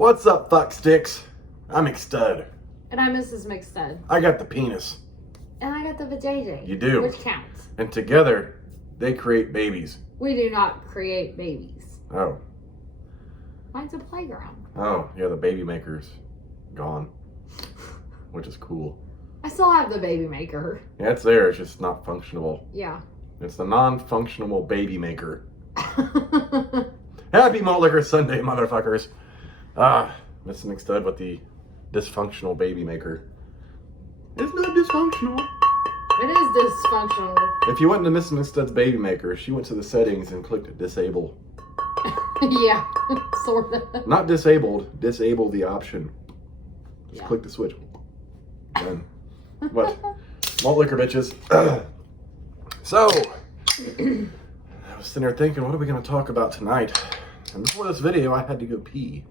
What's up, fuck sticks? I'm McStud. And I'm Mrs. McStud. I got the penis. And I got the vajayjay. You do. Which counts. And together, they create babies. We do not create babies. Oh. Mine's a playground. Oh, yeah, the baby maker's gone. Which is cool. I still have the baby maker. Yeah, it's there. It's just not functional. Yeah. It's the non-functional baby maker. Happy Malt Liquor Sunday, motherfuckers. Mrs. McStud with the dysfunctional baby maker. It's not dysfunctional. It is dysfunctional. If you went to Mrs. McStud's baby maker, she went to the settings and clicked disable. Yeah, sort of. Not disabled, disable the option. Just Yeah. click the switch. Done. What? Malt liquor, bitches. So, I was sitting there thinking, what are we going to talk about tonight? And before this video, I had to go pee.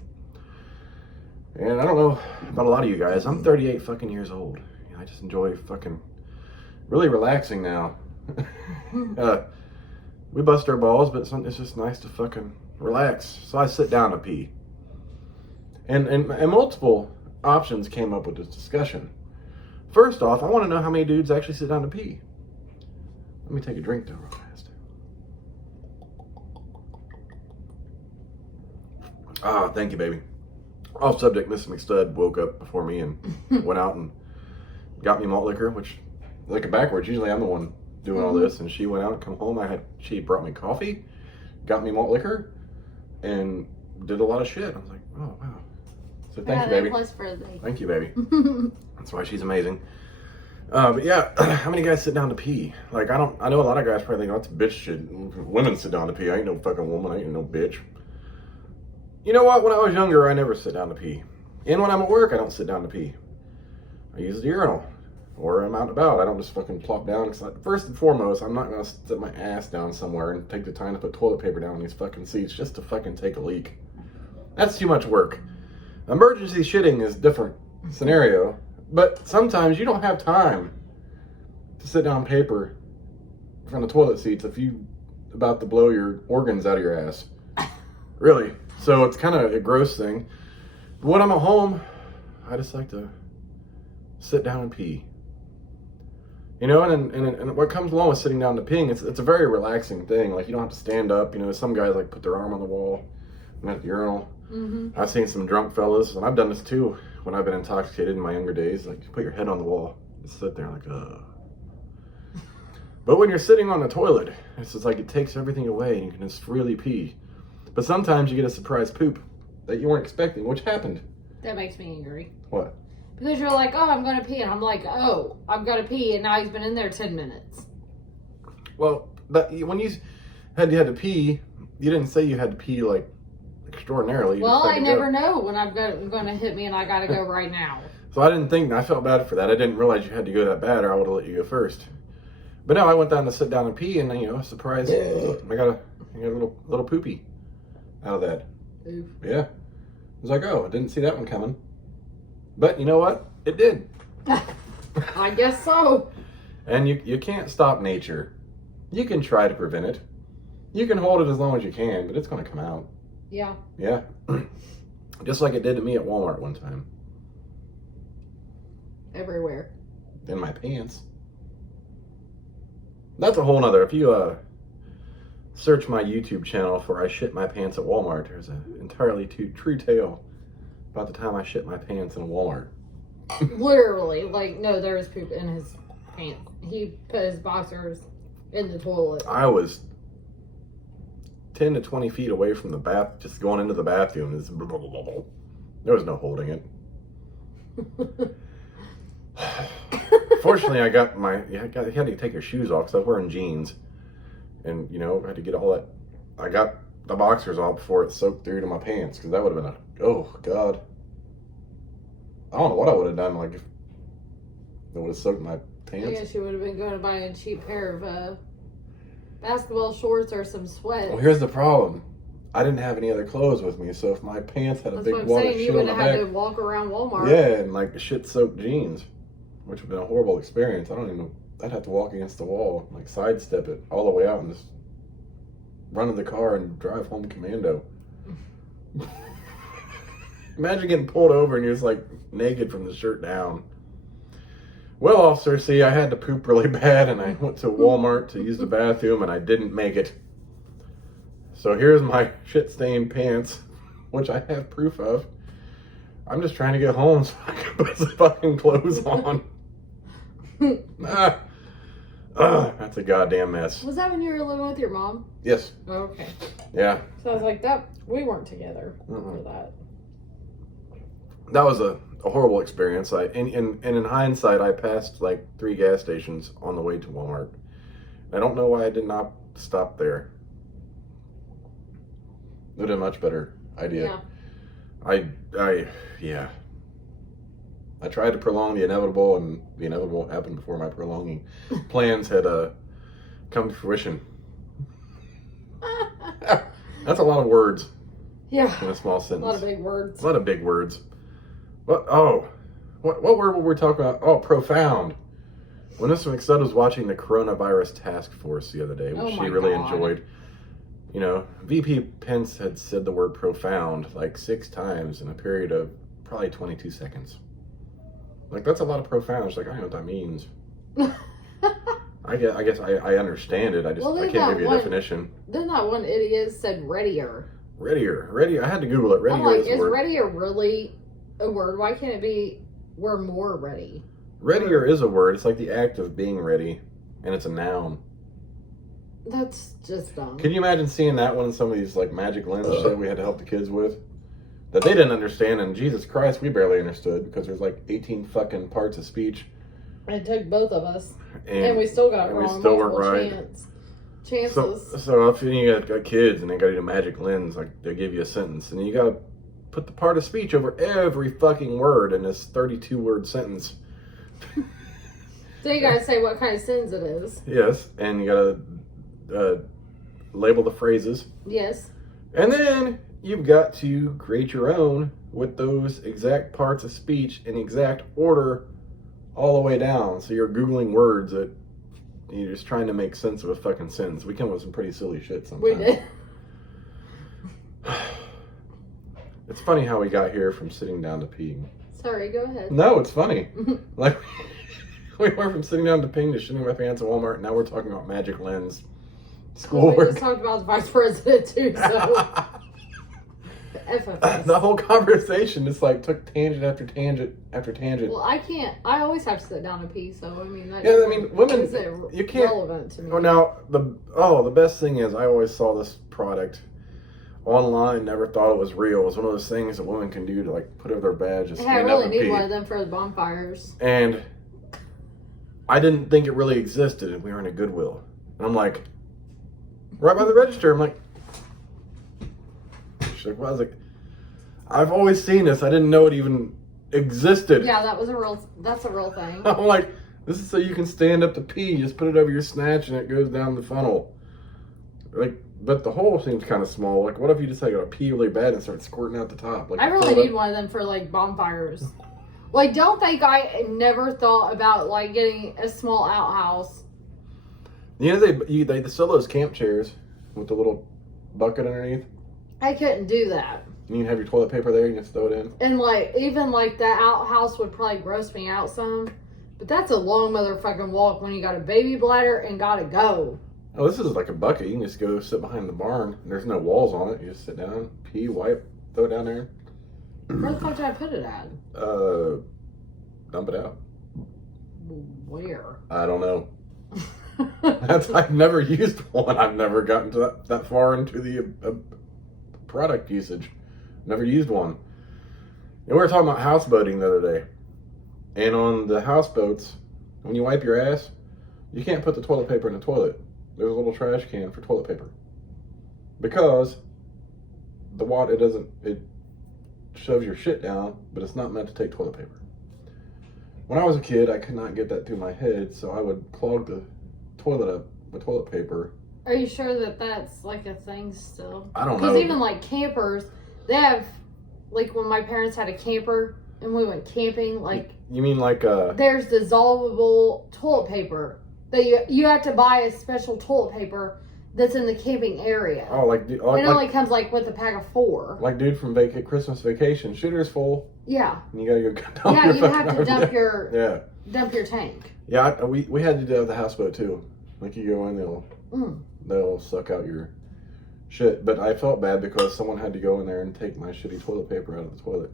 And I don't know about a lot of you guys. I'm 38 fucking years old. I just enjoy fucking really relaxing now. We bust our balls, but it's just nice to fucking relax. So I sit down to pee. And multiple options came up with this discussion. First off, I want to know how many dudes actually sit down to pee. Let me take a drink though real fast. Thank you, baby. Off subject, Mrs. McStud woke up before me and went out and got me malt liquor, which, looking backwards, usually I'm the one doing all this, and she went out and come home. She brought me coffee, got me malt liquor, and did a lot of shit. I was like, oh, wow. So thank you, baby. Plus for the day. Thank you, baby. That's why she's amazing. But yeah, how many guys sit down to pee? Like, I know a lot of guys probably think, oh, that's bitch shit. Women sit down to pee. I ain't no fucking woman. I ain't no bitch. You know what? When I was younger, I never sit down to pee. And when I'm at work, I don't sit down to pee. I use the urinal. Or I'm out and about. I don't just fucking plop down. First and foremost, I'm not going to sit my ass down somewhere and take the time to put toilet paper down on these fucking seats just to fucking take a leak. That's too much work. Emergency shitting is a different scenario. But sometimes you don't have time to sit down paper from the toilet seats if you about to blow your organs out of your ass. Really. So it's kind of a gross thing. But when I'm at home, I just like to sit down and pee. You know, and what comes along with sitting down to peeing, it's a very relaxing thing. Like, you don't have to stand up. You know, some guys like put their arm on the wall and at the urinal. Mm-hmm. I've seen some drunk fellas, and I've done this too when I've been intoxicated in my younger days. Like, you put your head on the wall, just sit there like, But when you're sitting on the toilet, it's just like it takes everything away, and you can just freely pee. But sometimes you get a surprise poop that you weren't expecting, which happened. That makes me angry. What? Because you're like, oh, I'm going to pee. And I'm like, oh, I've got to pee. And now he's been in there 10 minutes. Well, but when you had to pee, you didn't say you had to pee, like, extraordinarily. Well, I never know when I'm going to hit me and I got to go right now. So I didn't think, I felt bad for that. I didn't realize you had to go that bad, or I would have let you go first. But no, I went down to sit down and pee, and, you know, surprise, I got a little poopy out of that. Oof. Yeah. I was like, oh, I didn't see that one coming. But you know what? It did. I guess so. And you can't stop nature. You can try to prevent it. You can hold it as long as you can, but it's going to come out. Yeah. Yeah. Just like it did to me at Walmart one time. Everywhere. In my pants. That's a whole nother. If you search my YouTube channel for I shit my pants at Walmart, there's an entirely true tale about the time I shit my pants in a Walmart. Literally. Like, no, there was poop in his pants. He put his boxers in the toilet. I was 10 to 20 feet away from the bath, just going into the bathroom. There was no holding it. Fortunately, I had to take your shoes off because I was wearing jeans. And, you know, I had to get all that. I got the boxers off before it soaked through to my pants, because that would have been oh, God. I don't know what I would have done, like, if it would have soaked my pants. I guess you would have been going to buy a cheap pair of basketball shorts or some sweats. Well, here's the problem. I didn't have any other clothes with me, so if my pants had a big wad of shit you on would the have had back, to walk around Walmart. yeah, and like shit-soaked jeans, which would have been a horrible experience. I don't even know. I'd have to walk against the wall, like sidestep it all the way out and just run in the car and drive home commando. Imagine getting pulled over and you're just like naked from the shirt down. Well, officer, see, I had to poop really bad and I went to Walmart to use the bathroom and I didn't make it. So here's my shit-stained pants, which I have proof of. I'm just trying to get home so I can put some fucking clothes on. That's a goddamn mess. Was that when you were living with your mom? Yes. Oh, okay. Yeah. So I was like, we weren't together for that. That was a horrible experience. In hindsight, I passed like 3 gas stations on the way to Walmart. I don't know why I did not stop there. It would have been a much better idea. Yeah. I tried to prolong the inevitable, and the inevitable happened before my prolonging plans had come to fruition. That's a lot of words. Yeah. In a small sentence. A lot of big words. A lot of big words. What word were we talking about? Oh, profound. When Mr. McStudd was watching the Coronavirus Task Force the other day, which she really enjoyed, you know, VP Pence had said the word profound like 6 times in a period of probably 22 seconds. Like, that's a lot of profound. It's like, I don't know what that means. I guess I understand it. I can't give you a definition. Then that one idiot said readier. Readier. I had to Google it. Readier I'm like, is is readier really a word? Why can't it be we're more ready? Readier is a word. It's like the act of being ready, and it's a noun. That's just dumb. Can you imagine seeing that one in some of these like magic lens shit we had to help the kids with? That they didn't understand, and Jesus Christ, we barely understood because there's like 18 fucking parts of speech. It took both of us, and we still got it wrong. We still weren't right. Chances. So if you got kids and they got to do magic lens, like they give you a sentence, and you got to put the part of speech over every fucking word in this 32-word sentence. So you gotta say what kind of sentence it is. Yes, and you gotta label the phrases. Yes. And then you've got to create your own with those exact parts of speech in exact order all the way down. So you're Googling words that you're just trying to make sense of a fucking sentence. We come up with some pretty silly shit sometimes. We did. It's funny how we got here from sitting down to peeing. Sorry, go ahead. No, it's funny. Like, we went from sitting down to peeing to shitting my pants at Walmart, and now we're talking about magic lens. Schoolwork. We just talked about the vice president too, so. The whole conversation just like took tangent after tangent after tangent. Well, I always have to sit down and pee, so I mean, women, you can't. Relevant to me. Oh, now the best thing is I always saw this product online, never thought it was real. It was one of those things that women can do to like put over their badge. Hey, I really need one of them for the bonfires. And I didn't think it really existed, and we were in a Goodwill, and I'm like, right by the register, I'm like. She's like, well, I was like, I've always seen this. I didn't know it even existed. Yeah, that's a real thing. I'm like, this is so you can stand up to pee. You just put it over your snatch and it goes down the funnel. Like, but the hole seems kind of small. Like, what if you just like pee really bad and start squirting out the top? Like, I really need one of them for like bonfires. Like, don't think I never thought about like getting a small outhouse. You know, they sell those camp chairs with the little bucket underneath. I couldn't do that. You can have your toilet paper there and you just throw it in. And like, even like that outhouse would probably gross me out some. But that's a long motherfucking walk when you got a baby bladder and gotta go. Oh, this is like a bucket. You can just go sit behind the barn. And there's no walls on it. You just sit down, pee, wipe, throw it down there. Where the fuck did I put it at? Dump it out. Where? I don't know. I've never used one. I've never gotten to that far into the product usage. Never used one. And we were talking about houseboating the other day. And on the houseboats, when you wipe your ass, you can't put the toilet paper in the toilet. There's a little trash can for toilet paper. Because the water, it shoves your shit down, but it's not meant to take toilet paper. When I was a kid, I could not get that through my head, so I would clog the toilet up with toilet paper. Are you sure that that's like a thing still? I don't know. Because even like campers, they have, like when my parents had a camper and we went camping, like. You mean like there's dissolvable toilet paper that you have to buy a special toilet paper that's in the camping area. Oh, like it only comes like with a pack of 4. Like dude from Christmas Vacation, shooter's full. Yeah. And you gotta go dump yeah, your you have to dump your dump your tank. Yeah, we had to do that with the houseboat too. Like you go in, they'll suck out your shit. But I felt bad because someone had to go in there and take my shitty toilet paper out of the toilet,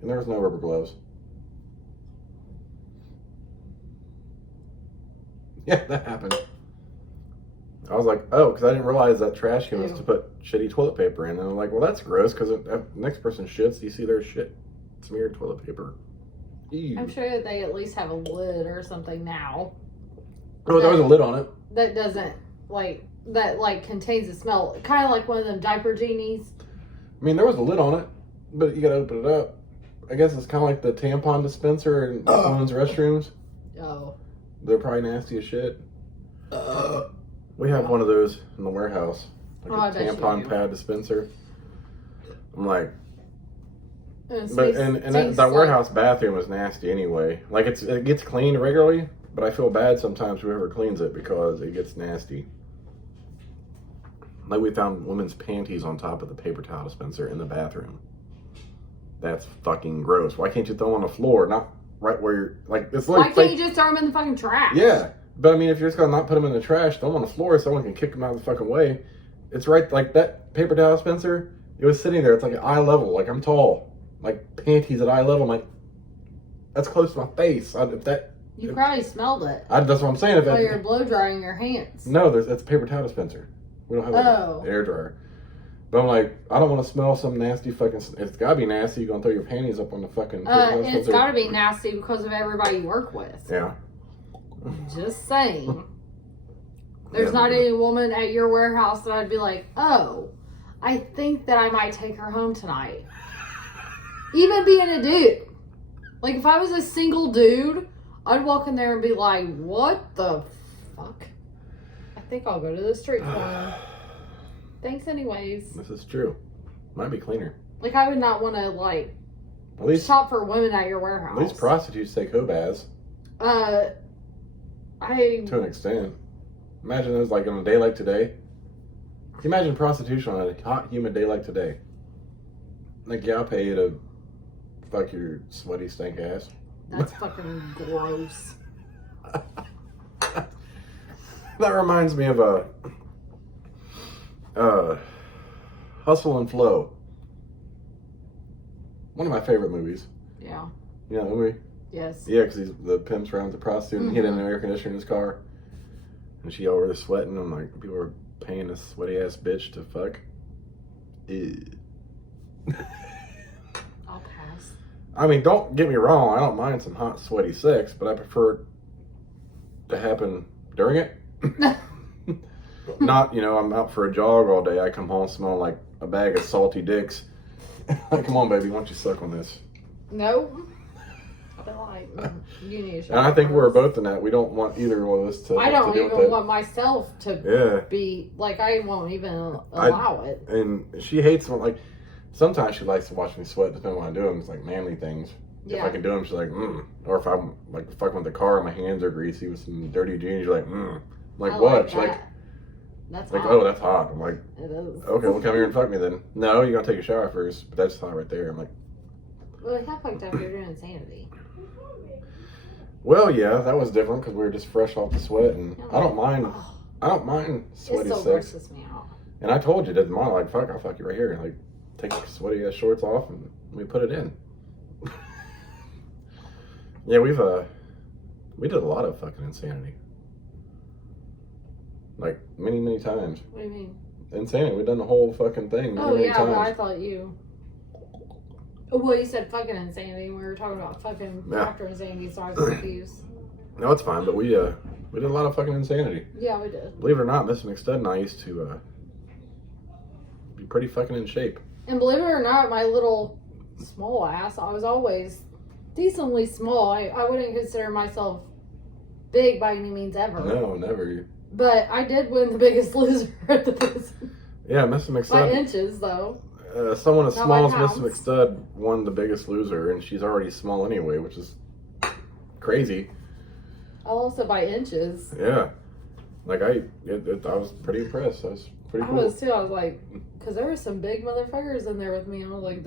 and there was no rubber gloves. Yeah, that happened. I was like, oh, because I didn't realize that trash can was to put shitty toilet paper in. And I'm like, well, that's gross because the next person shits, you see their shit smeared toilet paper. Ew. I'm sure that they at least have a lid or something now. Oh, there was a lid on it. That doesn't, contains a smell. Kind of like one of them diaper genies. I mean, there was a lid on it, but you gotta open it up. I guess it's kind of like the tampon dispenser in women's restrooms. Oh. They're probably nasty as shit. We have one of those in the warehouse. Like a tampon pad dispenser. I'm like... That warehouse bathroom is nasty anyway. Like, it gets cleaned regularly, but I feel bad sometimes whoever cleans it because it gets nasty. Like, we found women's panties on top of the paper towel dispenser in the bathroom. That's fucking gross. Why can't you throw them on the floor? Not right where you're... Like, it's like... Why can't you just throw them in the fucking trash? Yeah. But, I mean, if you're just going to not put them in the trash, throw them on the floor so someone can kick them out of the fucking way. It's right... Like, that paper towel dispenser, it was sitting there. It's like eye level. Like, I'm tall. Like, panties at eye level. I'm like, that's close to my face. You probably smelled it. That's what I'm saying. While you're blow drying your hands. No, that's a paper towel dispenser. We don't have an air dryer. But I'm like, I don't want to smell some nasty fucking... It's got to be nasty. You're going to throw your panties up on the fucking... It's got to be nasty because of everybody you work with. Yeah. Just saying. There's not any woman at your warehouse that I'd be like, oh, I think that I might take her home tonight. Even being a dude. Like, if I was a single dude, I'd walk in there and be like, what the fuck? I think I'll go to the street corner. Thanks anyways. This is true. Might be cleaner. Like, I would not want to, like, at least shop for women at your warehouse. At least prostitutes take hoe baths. To an extent. Imagine those, like, on a day like today. Can you imagine prostitution on a hot, humid day like today? Like, yeah, I'll pay you to fuck your sweaty stink ass. That's fucking gross. That reminds me of Hustle and Flow. One of my favorite movies. Yeah. You know that movie? Yes. Yeah, because the pimp's around with the prostitute and he had an air conditioner in his car. And she over there sweating. I'm like, people are paying this sweaty ass bitch to fuck. Ew. I'll pass. I mean, don't get me wrong. I don't mind some hot, sweaty sex, but I prefer it to happen during it. Not, I'm out for a jog all day. I come home smelling like a bag of salty dicks. Like, come on, baby, why don't you suck on this? No. I feel like you need to and I think we're both in that. We don't want either of us to. I don't even want myself to be like. I won't even allow it. And she hates when, like, sometimes she likes to watch me sweat. Depending on what I do them, it's like manly things. Yeah. If I can do them, she's like, Or if I'm like fucking with the car and my hands are greasy with some dirty jeans, you're like, Like, what? She's like, that's like, hot. oh, that's hot. I'm like, it is. Okay, well, come here and fuck me then. No, you gotta take a shower first. But that's hot right there. I'm like, well, I got fucked up. You're doing insanity. Well, yeah, that was different because we were just fresh off the sweat, and I don't mind. I don't mind sweaty sex. It still grosses me out. And I told you, it doesn't matter. Like, fuck, I'll fuck you right here. Like, take your sweaty ass shorts off and we put it in. Yeah, we did a lot of fucking insanity. Like, many, many times. What do you mean? Insanity. We've done the whole fucking thing. Many yeah, times. but I thought you. Well, you said fucking insanity. We were talking about fucking after insanity, so I was confused. No, it's fine, but we did a lot of fucking insanity. Yeah, we did. Believe it or not, Mr. McStud and I used to be pretty fucking in shape. And believe it or not, my little small ass, I was always decently small. I wouldn't consider myself big by any means ever. No, never. But I did win the Biggest Loser at the prison. Yeah, Mr. McStud. By inches, though. Someone as small as Mr. McStud won the Biggest Loser, and she's already small anyway, which is crazy. Also by inches. Yeah. Like I was pretty impressed. I was pretty cool. I was too. I was like, because there were some big motherfuckers in there with me. I was like,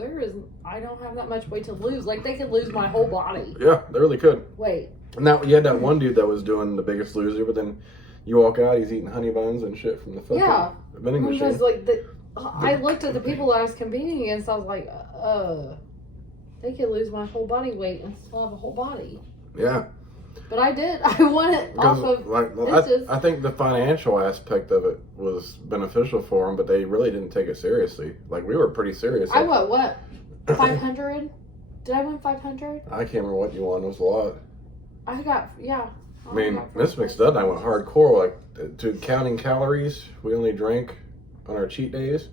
I don't have that much weight to lose. Like, they could lose my whole body. Yeah, they really could. Wait. Now, you had that one dude that was doing the Biggest Loser, but then you walk out, he's eating honey buns and shit from the fucking vending machine. Because, like, I looked at the people that I was competing against, I was like, they could lose my whole body weight and still have a whole body. Yeah. But I did. I won it off of I think the financial aspect of it was beneficial for them, but they really didn't take it seriously. Like, we were pretty serious. I won what? 500? Did I win 500? I can't remember what you won. It was a lot. I got, yeah. I mean, Miss McStud and I went hardcore, like, to counting calories. We only drank on our cheat days.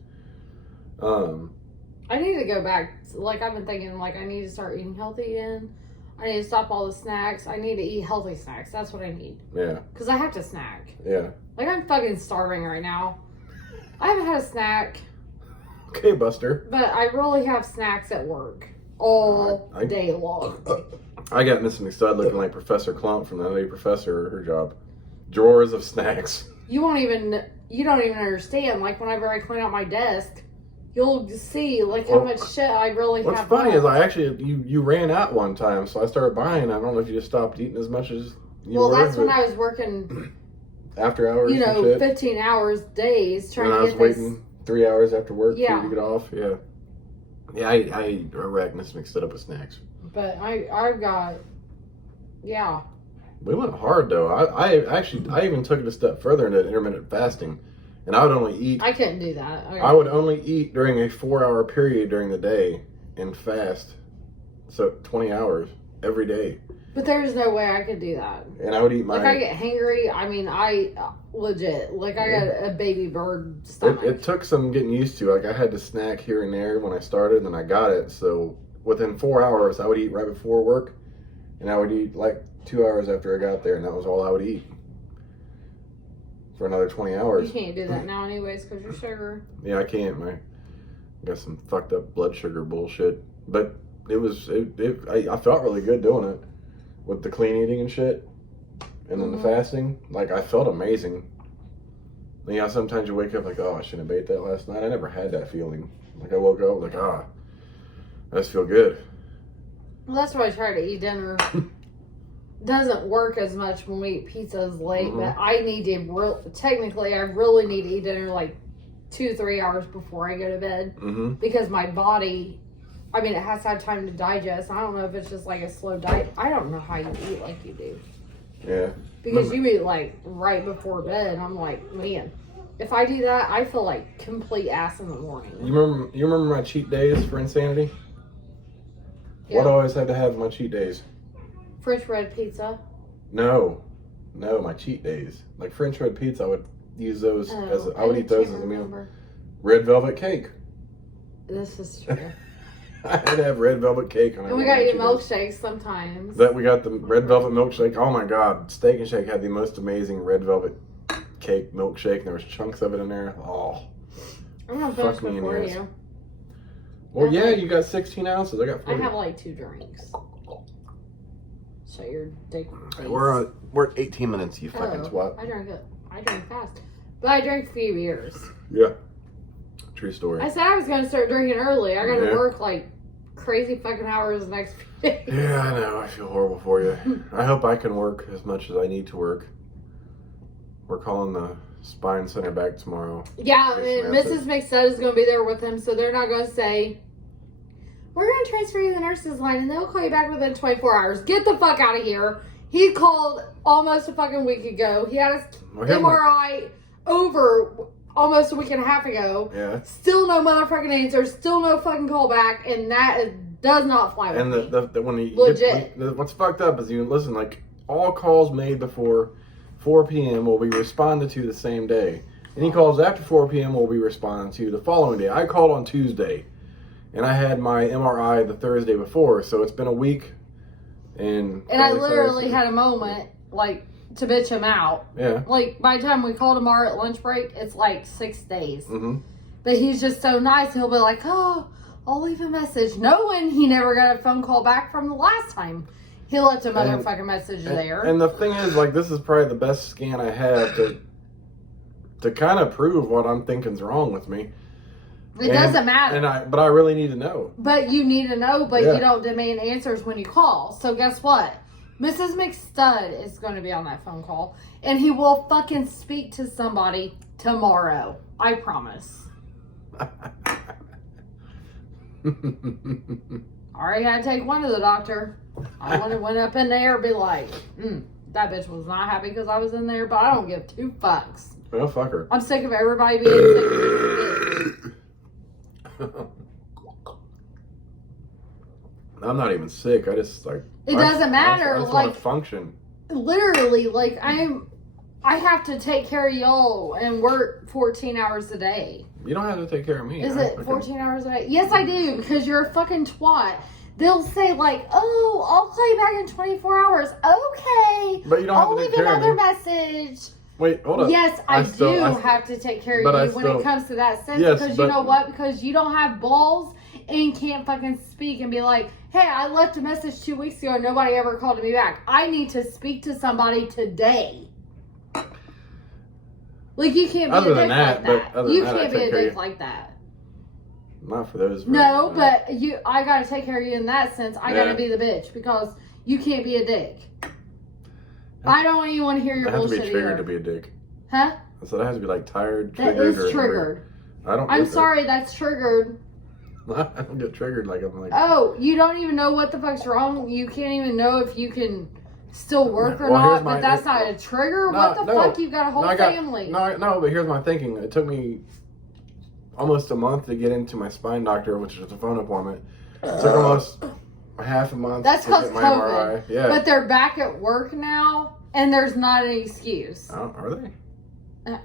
I need to go back. Like, I've been thinking, like, I need to start eating healthy again. I need to stop all the snacks. I need to eat healthy snacks. That's what I need. Yeah. Because I have to snack. Yeah. Like, I'm fucking starving right now. I haven't had a snack. Okay, Buster. But I really have snacks at work all day long. I got Miss McStud looking like Professor Clump from the Nutty Professor, her job. Drawers of snacks. You don't even understand. Like, whenever I clean out my desk, you'll see, like, how much shit I really have. What's funny is I actually, you ran out one time, so I started buying. I don't know if you just stopped eating as much as you were. Well, that's when I was working after hours, 15 hours days trying and to I was waiting 3 hours after work for you to get off. Yeah. Yeah, I racked Miss McStud up with snacks. But I've got, We went hard, though. I even took it a step further into intermittent fasting. And I would only eat. I couldn't do that. I would only eat during a 4-hour period during the day and fast. So 20 hours every day. But there's no way I could do that. And I would eat my. Like, I get hangry. I mean, I legit. Like, I got a baby bird stomach. It took some getting used to. Like, I had to snack here and there when I started, and then I got it. So within 4 hours, I would eat right before work. And I would eat like 2 hours after I got there, and that was all I would eat. For another 20 hours. You can't do that now anyways because you're sugar. Yeah, I can't, man. I got some fucked up blood sugar bullshit. But I felt really good doing it. With the clean eating and shit. And then the fasting. Like, I felt amazing. And, yeah, sometimes you wake up like, oh, I shouldn't have ate that last night. I never had that feeling. Like, I woke up like, I just feel good. Well, that's why I try to eat dinner. Doesn't work as much when we eat pizzas late, but I need to technically I really need to eat dinner like 2-3 hours before I go to bed because my body, I mean, it has to have time to digest. I don't know if it's just like a slow diet. I don't know how you eat like you do. Yeah. Because you eat like right before bed. I'm like, man, if I do that, I feel like complete ass in the morning. You remember my cheat days for insanity? Yeah. What do I always had to have my cheat days? French bread pizza? No, my cheat days. Like French bread pizza, I would use those I would eat those as a meal. Red velvet cake. This is true. I had to have red velvet cake. And we got you milkshakes sometimes. We got the red velvet milkshake. Oh my God. Steak and Shake had the most amazing red velvet cake milkshake. And there was chunks of it in there. Oh. I'm going to finish before you. Well, yeah, you got 16 ounces. I got 40. I have like 2 drinks. Shut your dick face. We're at 18 minutes, you fucking twat. I drank fast. But I drank a few beers. Yeah. True story. I said I was going to start drinking early. I got to work like crazy fucking hours the next few days. Yeah, I know. I feel horrible for you. I hope I can work as much as I need to work. We're calling the spine center back tomorrow. Yeah, and Mrs. McStud is going to be there with him, so they're not going to say, we're going to transfer you to the nurse's line, and they'll call you back within 24 hours. Get the fuck out of here. He called almost a fucking week ago. He had his MRI over almost a week and a half ago. Yeah. Still no motherfucking answer. Still no fucking call back, and that does not fly with me. And when he legit. What's fucked up is you listen, like, all calls made before 4 p.m. will be responded to the same day. Any calls after 4 p.m. will be responded to the following day. I called on Tuesday. And I had my MRI the Thursday before, so it's been a week. And I literally had a moment, like, to bitch him out. Yeah. Like, by the time we called tomorrow at lunch break, it's like 6 days. But he's just so nice. He'll be like, oh, I'll leave a message. Knowing he never got a phone call back from the last time. He left a motherfucking message there. And the thing is, like, this is probably the best scan I have to kind of prove what I'm thinking's wrong with me. It doesn't matter. But I really need to know. But you need to know, but you don't demand answers when you call. So guess what? Mrs. McStud is going to be on that phone call. And he will fucking speak to somebody tomorrow. I promise. I already had to take one to the doctor. I went up in there and be like, that bitch was not happy because I was in there, but I don't give two fucks. Well, fuck her. I'm sick of everybody being sick of me. I'm not even sick. I just like. It doesn't matter. I just like want to function. Literally, like I have to take care of y'all and work 14 hours a day. You don't have to take care of me. Is it 14 hours a day? Yes, I do, because you're a fucking twat. They'll say like, "Oh, I'll call you back in 24 hours." Okay. But you don't have to take care of me. I'll leave another message. Wait, hold up. Yes, I do have to take care of you when it comes to that sense. Yes, because you know what? Because you don't have balls and can't fucking speak and be like, "Hey, I left a message 2 weeks ago and nobody ever called me back. I need to speak to somebody today." Like, you can't be a dick like that. You can't be a dick like that. Not for those. No, but I gotta take care of you in that sense. I gotta be the bitch because you can't be a dick. I don't even want to hear your bullshit. I have to be triggered to be a dick. Huh? I said I have to be like tired, triggered. That is triggered. I'm sorry, that's triggered. I don't get triggered like I'm like. Oh, you don't even know what the fuck's wrong. You can't even know if you can still work or not. But that's not a trigger. What the fuck? You've got a whole family. No, but here's my thinking. It took me almost a month to get into my spine doctor, which is a phone appointment. It took almost half a month. That's because COVID. MRI. Yeah. But they're back at work now, and there's not an excuse. Oh, are they?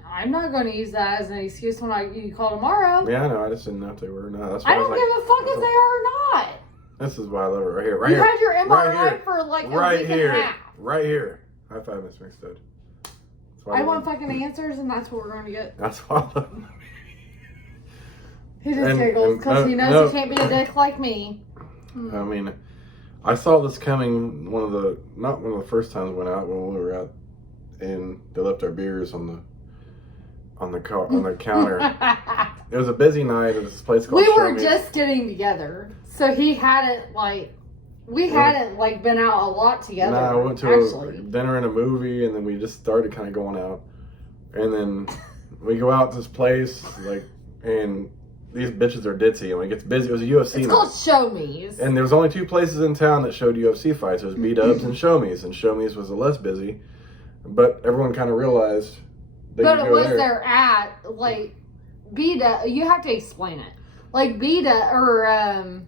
I'm not going to use that as an excuse when you call tomorrow. Yeah, I know. I just didn't know if they were or not. That's why I don't give a fuck if they are or not. This is why I love it right here. You had your MRI for like a week and a half. Right here. High five, Miss McStud. I want fucking answers, and that's what we're going to get. That's why I love it. He just giggles because he knows he can't be a dick like me. I mean, I saw this coming not one of the first times we went out, when we were out and they left our beers on the counter. It was a busy night at this place called We were just getting together. So he hadn't been out a lot together. No, I went to a dinner and a movie, and then we just started kind of going out. And then we go out to this place, and these bitches are ditzy, and when it gets busy, it was a UFC night. It's called Show Me's. And there was only two places in town that showed UFC fights. It was B-Dubs and Show Me's, and Show Me's was the less busy. But everyone kind of realized they could go there. But it was their at, like, B-Dub, you have to explain it. Like, B-Dub,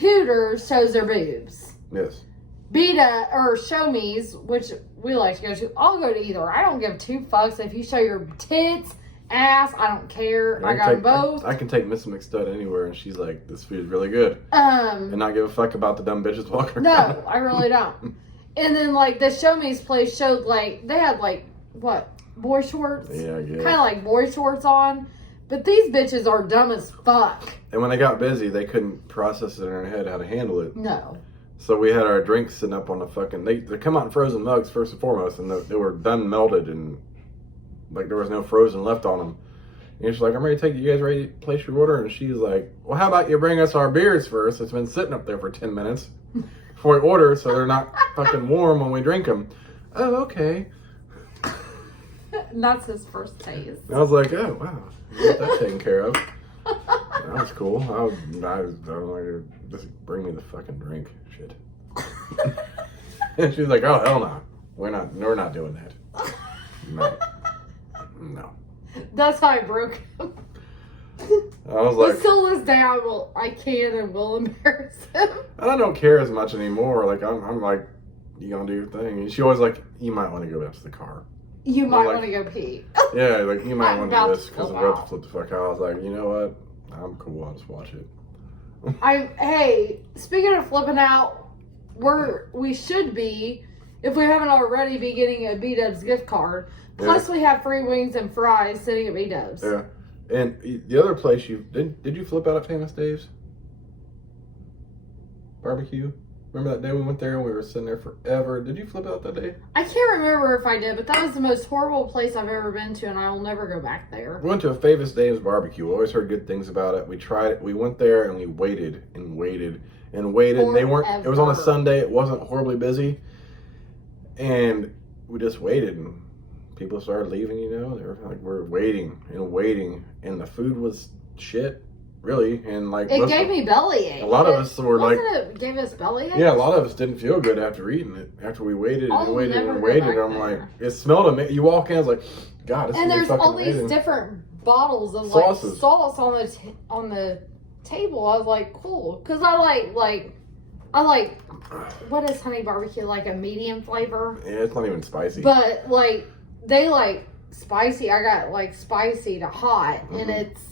Hooters shows their boobs. Yes. B-Dub, or Show Me's, which we like to go to, I'll go to either. I don't give two fucks if you show your tits, ass, I don't care. I got them both. I can take Miss McStud anywhere, and she's like, this food is really good. And not give a fuck about the dumb bitches walking around. No, I really don't. And then, like, the Show Me's place showed, like, they had, like, what, boy shorts? Yeah, I guess. Kind of like boy shorts on. But these bitches are dumb as fuck. And when they got busy, they couldn't process it in their head how to handle it. No. So we had our drinks sitting up on the fucking... They come out in frozen mugs, first and foremost, and they were done melted, and, like, there was no frozen left on them. And she's like, I'm ready to take you guys ready to place your order? And she's like, well, how about you bring us our beers first? It's been sitting up there for 10 minutes before we order, so they're not fucking warm when we drink them. Oh, okay. And that's his first taste. And I was like, oh, wow. You got that taken care of. That was cool. I was like, just bring me the fucking drink. Shit. And she's like, oh, hell no. We're not doing that. No. That's how I broke him. I was like, until this day, I can and will embarrass him. I don't care as much anymore. Like, I'm like, you gonna do your thing? And she always like, you might want to go back to the car. You might want to go pee. Yeah, like, you might want to do this because I'm about to flip the fuck out. I was like, you know what? I'm cool. I'll just watch it. Hey, speaking of flipping out, we should be, if we haven't already, be getting a B-Dubs gift card. Plus, we have free wings and fries sitting at B-Dubs. Yeah. And the other place did you flip out at Famous Dave's? Barbecue? Remember that day we went there and we were sitting there forever? Did you flip out that day? I can't remember if I did, but that was the most horrible place I've ever been to, and I will never go back there. We went to a Famous Dave's barbecue. We always heard good things about it. We tried it. We went there and we waited and waited and waited. And they weren't. It was on a Sunday. It wasn't horribly busy, and we just waited. And people started leaving. You know, they were like, "We're waiting and waiting," and the food was shit. Really, and like it gave me bellyache. A lot of us were like, it gave us bellyache? Yeah, a lot of us didn't feel good after eating it. After we waited and waited and waited, I'm like, it smelled amazing. You walk in, it's like, God, this is fucking amazing. And there's all these different bottles of sauces. Like sauce on the table. I was like, cool, because I like what is honey barbecue, like a medium flavor? Yeah, it's not even spicy. But like they like spicy. I got like spicy to hot, and it's.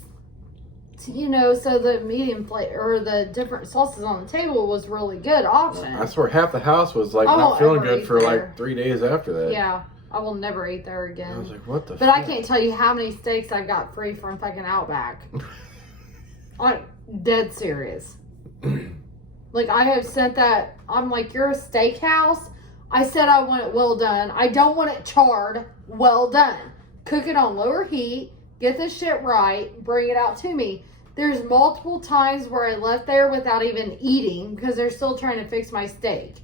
You know, so the medium flavor or the different sauces on the table was really good option. I swear half the house was like not feeling good for like 3 days after that. Yeah, I will never eat there again. I was like, what the But fuck? I can't tell you how many steaks I got free from fucking Outback. I'm dead serious. Like, I have sent that. I'm like, you're a steakhouse? I said I want it well done. I don't want it charred. Well done. Cook it on lower heat. Get this shit right. Bring it out to me. There's multiple times where I left there without even eating because they're still trying to fix my steak.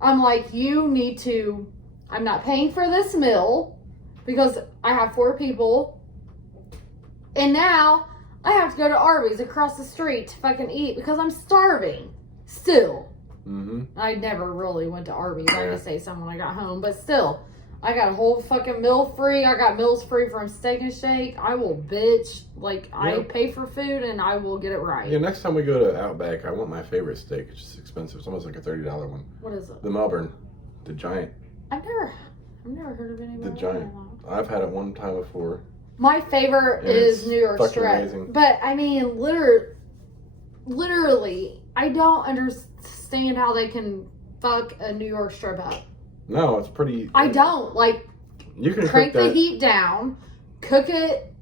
I'm like, you need to... I'm not paying for this meal because I have 4 people. And now I have to go to Arby's across the street to fucking eat because I'm starving. Still. Mm-hmm. I never really went to Arby's. I had to say something when I got home. But still... I got a whole fucking meal free. I got meals free from Steak and Shake. I will bitch. Like, I pay for food and I will get it right. Yeah, next time we go to Outback, I want my favorite steak. It's just expensive. It's almost like a $30 one. What is it? The Melbourne. The Giant. I've never heard of any. The Giant. I've had it one time before. My favorite is New York strip. Amazing. But, I mean, literally, I don't understand how they can fuck a New York strip up. No, it's pretty... I don't. Like, you can crank the heat down, cook it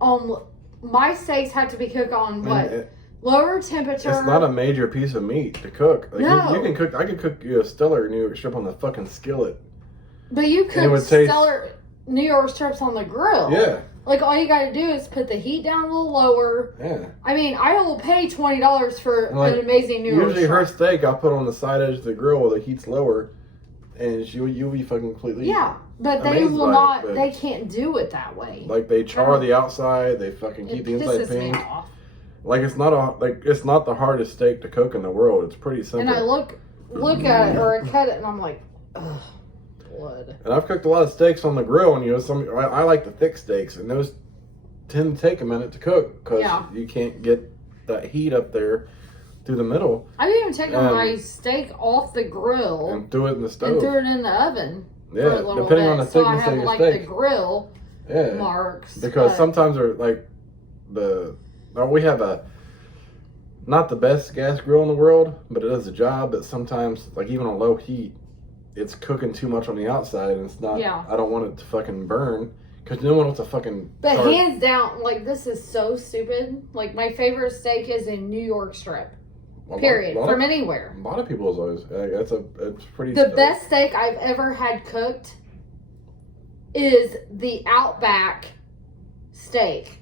on... My steaks have to be cooked on what? Lower temperature. It's not a major piece of meat to cook. Like, no. You can cook... I could cook you a stellar New York strip on the fucking skillet. But you cook stellar New York strips on the grill. Yeah. Like, all you gotta do is put the heat down a little lower. Yeah. I mean, I will pay $20 for an amazing New York strip. Usually her steak, I'll put on the side edge of the grill where the heat's lower. And you'll be fucking completely... Yeah, but they will not... They can't do it that way. Like, they char the outside. They fucking keep the inside pink. Me off. Like, it's not the hardest steak to cook in the world. It's pretty simple. And I look at it, or I cut it, and I'm like, ugh, blood. And I've cooked a lot of steaks on the grill, and I like the thick steaks, and those tend to take a minute to cook because you can't get that heat up there through the middle. I've even taken my steak off the grill and threw it in the stove and threw it in the oven. Yeah, for a little depending bit. On the thickness of your like steak. The grill marks. Because sometimes they're like we have not the best gas grill in the world, but it does the job. But sometimes, like even on low heat, it's cooking too much on the outside, and it's not. Yeah. I don't want it to fucking burn. Because no one wants to fucking... But hands down, like, this is so stupid. Like, my favorite steak is a New York strip. Period. From anywhere. A lot of people is always... It's pretty... The best steak I've ever had cooked is the Outback steak.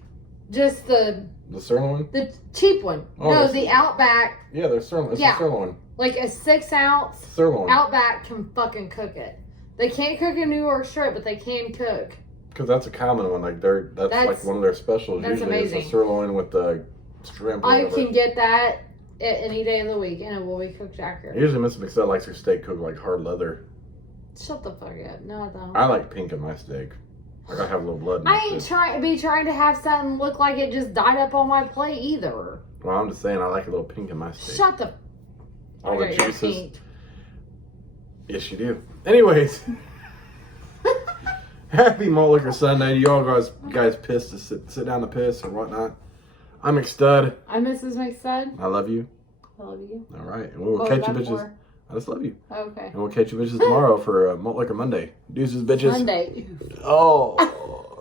Just the... The sirloin? The cheap one. Oh, no, the Outback... Yeah, they're sirloin. It's a sirloin. Like a 6-ounce... Sirloin. Outback can fucking cook it. They can't cook a New York strip, but they can cook. Because that's a common one. Like that's like one of their specials. That's usually amazing. It's a sirloin with the shrimp. I can get that any day of the week, and it will be cooked accurate. Usually, Mrs. McSell likes her steak cooked like hard leather. Shut the fuck up! No, I don't. I like pink in my steak. Like I have a little blood. In I ain't trying to have something look like it just died up on my plate either. Well, I'm just saying I like a little pink in my steak. Shut the. All the juices. Yes, you do. Anyways. Happy Malt Liquor Sunday. You all guys pissed to sit down to piss or whatnot. I'm McStud. I'm Mrs. McStud. I love you. I love you. All right. And we'll catch you bitches. I just love you. Okay. And we'll catch you bitches tomorrow for Malt Liquor Monday. Deuces, bitches. Monday. Oh.